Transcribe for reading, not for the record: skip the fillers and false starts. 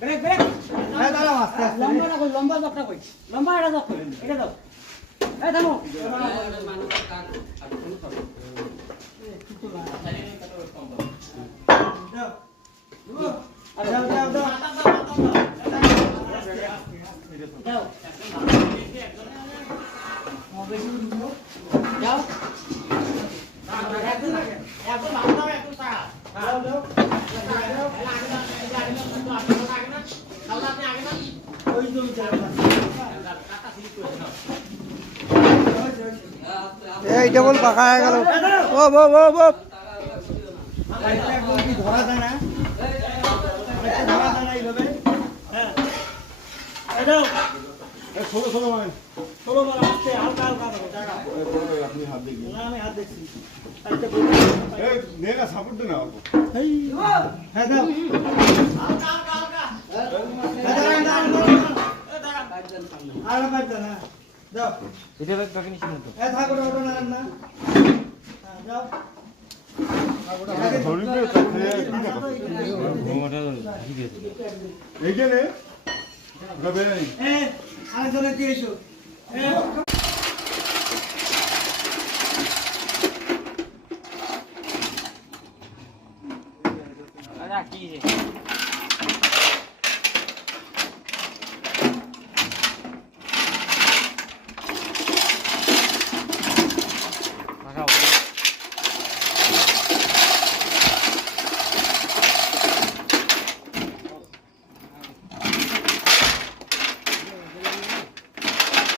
break break এই দাঁড়াও আস্তে আস্তে লম্বা না কই লম্বা জকটা কই লম্বা এটা জক এটা দাও এই থামো মানুষ কাট আর কোনো করো দাও দাও দাও দাও দাও যাও একদম ভালো দাও একদম তাড়া দাও দাও এই ডবল পাখা হয়ে গেল ও ও ও ও ধরা যায় না ধরা যায় না এইভাবে হ্যাঁ ষোলো ষোলো মানে ষোলো মানে আসছে হালকা হালকা আপনি হাত দেখি না আমি হাত দেখছি সাপোর্ট দেন হ্যাঁ দাও হালকা হালকা হালকা আর বাদ দাও না দাও এটা বাকি নিছি না তো এ থাকো ওটা না না হ্যাঁ দাও এইখানে আরেকজনে দিয়েছো আরে কি